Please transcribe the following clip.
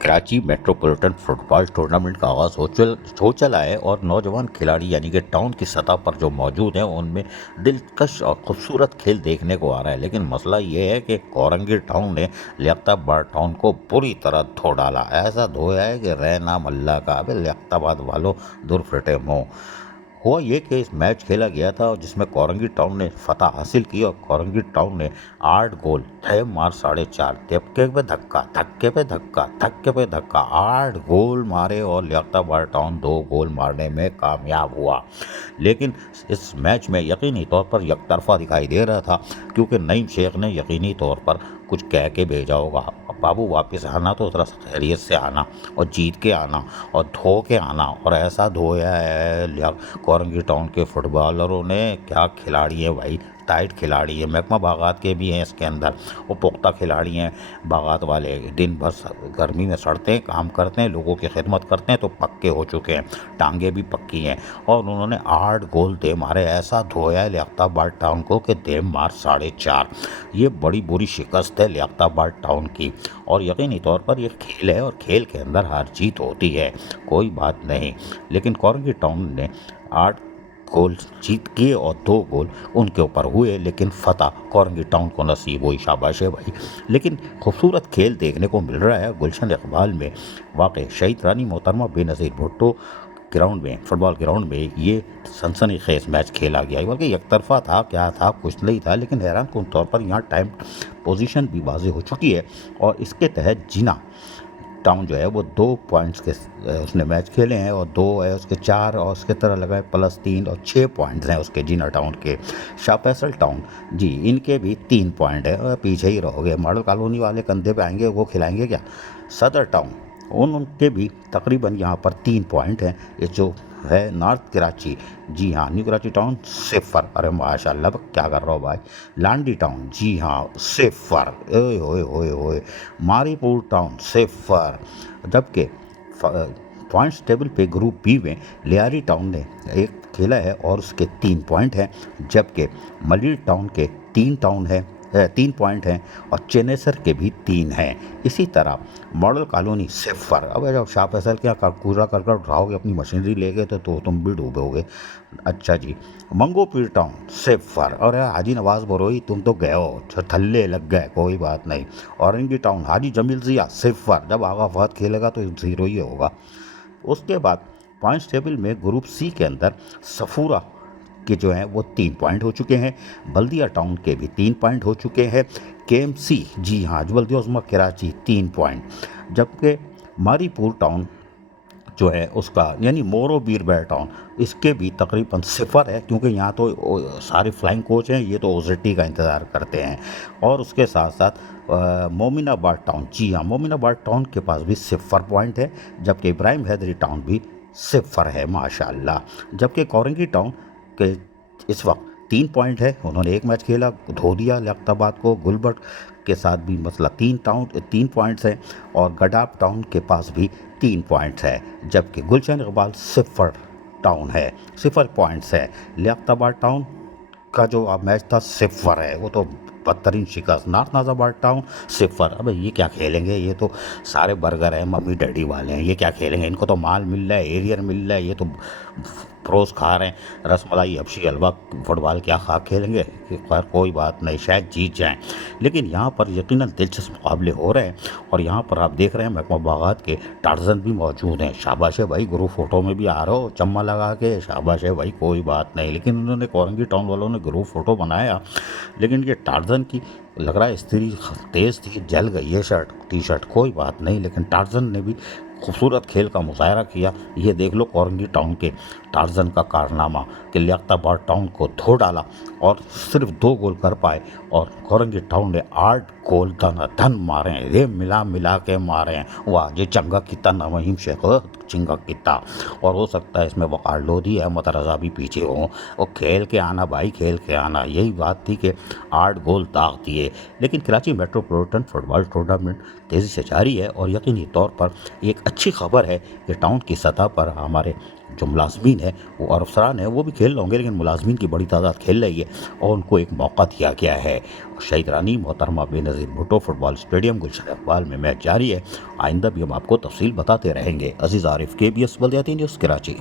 Karachi metropolitan football tournament का आगाज़ हो चला है और नौजवान खिलाड़ी यानी कि टाउन की सतह पर जो मौजूद हैं उनमें दिलकश और खूबसूरत खेल देखने को आ रहा है। लेकिन मसला ये है कि कोरंगी टाउन ने लियाकताबाद टाउन को बुरी तरह धो डाला। ऐसा धोया है कि रह नाम अल्लाह का। अबे लियाकताबाद वालों, दूर फिटे मुँह। हुआ ये कि इस मैच खेला गया था जिसमें कोरंगी टाउन ने फतह हासिल की और कोरंगी टाउन ने 8 गोल थे मार 4.5 धक्के पे धक्का धक्के पे धक्का धक्के पे धक्का 8 गोल मारे और लियाकताबाद टाउन 2 गोल मारने में कामयाब हुआ। लेकिन इस मैच में यकीनी तौर पर एकतरफा दिखाई दे रहा था, क्योंकि नईम शेख ने यकीनी तौर पर कुछ कह के भेजा होगा, बाबू वापस आना तो थोड़ा खैरियत से आना और जीत के आना और धो के आना। और ऐसा धोया है कोरंगी टाउन के फुटबॉलरों ने। क्या खिलाड़ी है भाई, टाइट खिलाड़ी है। महकमा बागात के भी हैं इसके अंदर, वो पुख्ता खिलाड़ी हैं। बागात वाले दिन भर गर्मी में सड़ते हैं, काम करते हैं, लोगों की खिदमत करते हैं, तो पक्के हो चुके हैं, टांगे भी पक्की हैं। और उन्होंने 8 गोल दे मारे। ऐसा धोया है लियाकताबाद टाउन को कि दे मार 4.5। ये बड़ी बुरी शिकस्त है लियाकताबाद टाउन की। और यकीनी तौर पर ये खेल है और खेल के अंदर हार जीत होती है, कोई बात नहीं। लेकिन कोरंगी टाउन ने 8 गोल जीत किए और 2 गोल उनके ऊपर हुए, लेकिन फतह कोरंगी टाउन को नसीब हुई। शाबाश है भाई। लेकिन खूबसूरत खेल देखने को मिल रहा है गुलशन इकबाल में वाक़ शहीद रानी मोहतरमा बेनज़ीर भुट्टो ग्राउंड में, फुटबॉल ग्राउंड में ये सनसनीखेज मैच खेला गया। बल्कि एक तरफा था, क्या था, कुछ नहीं था। लेकिन हैरान कुन तौर पर यहाँ टाइम पोजीशन भी वाज़ेह हो चुकी है और इसके तहत जिना टाउन जो है वो 2 पॉइंट्स के उसने मैच खेले हैं और 2 है उसके 4 और उसके तरह लगाए +3 और 6 पॉइंट्स हैं उसके जिना टाउन के। शाह फैसल टाउन जी, इनके भी 3 पॉइंट है और पीछे ही रहोगे। मॉडल कॉलोनी वाले कंधे पे आएंगे, वो खिलाएंगे क्या। सदर टाउन उनके भी तकरीबन यहाँ पर 3 पॉइंट हैं। ये जो है नॉर्थ कराची, जी हाँ, न्यू कराची टाउन 0। अरे माशाल्लाह, क्या कर रहा हो भाई। लांडी टाउन, जी हाँ, 0। ओए ओए ओए ओए। मारीपुर टाउन 0। जबकि पॉइंट्स टेबल पे ग्रुप बी में लियारी टाउन ने एक खेला है और उसके 3 पॉइंट हैं, जबकि मलिर टाउन के 3 पॉइंट हैं और चेनेसर के भी 3 हैं। इसी तरह मॉडल कॉलोनी 0। अब जब शाह फैसल के यहाँ कूड़ा करकट उठाओगे अपनी मशीनरी लेके तो तुम भी डूबोगे। अच्छा जी, मंगोपीर टाउन 0। और हाजी नवाज बरोई, तुम तो गए हो, थल्ले लग गए, कोई बात नहीं। औरंगी टाउन हाजी जमील जिया 0। जब आगा फहद खेलेगा तो 0 ही होगा। उसके बाद पॉइंट्स टेबल में ग्रुप सी के अंदर सफूरा के जो हैं वो 3 पॉइंट हो चुके हैं। बल्दिया टाउन के भी 3 पॉइंट हो चुके हैं। KMC, जी हाँ, बल्दिया उस्मा कराची 3 पॉइंट। जबकि मारीपुर टाउन जो है उसका यानी मोरो बीरबैर टाउन, इसके भी तकरीबन 0 है, क्योंकि यहाँ तो सारे फ्लाइंग कोच हैं, ये तो OZT का इंतज़ार करते हैं। और उसके साथ साथ मोमिनाबाद टाउन, जी हाँ, मोमिनाबाद टाउन के पास भी 0 पॉइंट है। जबकि इब्राहिम हैदरी टाउन भी 0 है माशाल्लाह। जबकि कोरंगी टाउन के इस वक्त 3 पॉइंट है, उन्होंने एक मैच खेला, धो दिया लियाकताबाद को। गुलबर्ग के साथ भी मसला 3 पॉइंट्स हैं और गडाब टाउन के पास भी 3 पॉइंट्स है। जबकि गुलशन इकबाल 0 टाउन है, 0 पॉइंट्स है। लियाकताबाद टाउन का जो अब मैच था 0 है, वो तो बदतरीन शिकस्त। North Nazimabad town 0। अब ये क्या खेलेंगे, ये तो सारे बर्गर हैं, मम्मी डैडी वाले हैं, ये क्या खेलेंगे। इनको तो माल मिल रहा है, एरियर मिल रहा है, ये तो फ्रोज खा रहे हैं, रसमलाई हबशी हलवा। फुटबॉल क्या खा खेलेंगे। खैर कोई बात नहीं, शायद जीत जाएं। लेकिन यहाँ पर यकीनन दिलचस्प मुकाबले हो रहे हैं और यहाँ पर आप देख रहे हैं महकमा बागात के टार्जन भी मौजूद हैं। शाबाश है भाई, ग्रुप फोटो में भी आ रहे हो चम्मा लगा के, शाबाश है भाई, कोई बात नहीं। लेकिन उन्होंने कोरंगी टाउन वालों ने ग्रुप फोटो बनाया, लेकिन ये टार्जन की लग रहा है स्त्री तेज़ थी, जल गई है टी शर्ट, कोई बात नहीं। लेकिन टार्जन ने भी खूबसूरत खेल का मुजाहरा किया। ये देख लो कोरंगी टाउन के टार्जन का कारनामा कि लियाकताबाद टाउन को धो डाला और सिर्फ 2 गोल कर पाए और कोरंगी टाउन ने 8 गोल धन मारे हैं। ये मिला के मारे हैं। वाह, ये चंगा किता नवहीम शेख चिंगा किता। और हो सकता है इसमें वकार लोधी अहमद रजा भी पीछे हों। और खेल के आना भाई, खेल के आना, यही बात थी कि 8 गोल दाग दिए। लेकिन कराची मेट्रोपॉलिटन फुटबॉल टूर्नामेंट तेज़ी से जारी है और यकीनी तौर पर एक अच्छी खबर है कि टाउन की सतह पर हमारे جو ملازمین ہیں وہ اور افسران ہیں وہ بھی کھیل رہے ہوں گے، لیکن ملازمین کی بڑی تعداد کھیل رہی ہے اور ان کو ایک موقع دیا گیا ہے۔ شہید رانی محترمہ بے نظیر بھٹو فٹ بال اسٹیڈیم گلشن اقبال میں میچ جاری ہے، آئندہ بھی ہم آپ کو تفصیل بتاتے رہیں گے۔ عزیز عارف، KBS بلدیاتی نیوز، کراچی۔